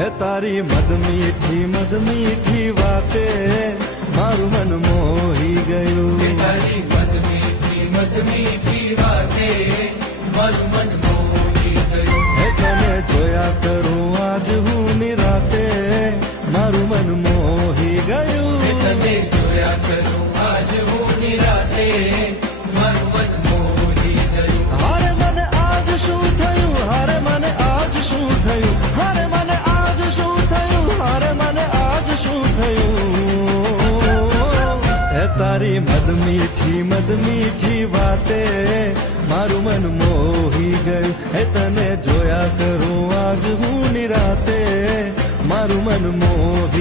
હે તારી મદ મીઠી વાતે મારું મન મોહી ગયું. તારી મદ મીઠી વાતે મારું મન મોહી ગયું. હે તને જોયા કરું આજ હું નિરાતે મારું મન મોહી ગયું. તને જોયા કરું આજ હું નિરાતે મારું મન મોહી ગયું. હારે મને આજ શું થયું, હારે મને આજ શું થયું, હારે મને આજ શું થયું, હારે મને આજ શું થયું. હે તારી મદ મીઠી વાતે મારું મન મોહી ગયું. હે તને જોયા કરું આજ હું નિરાતે મારું મન મોહી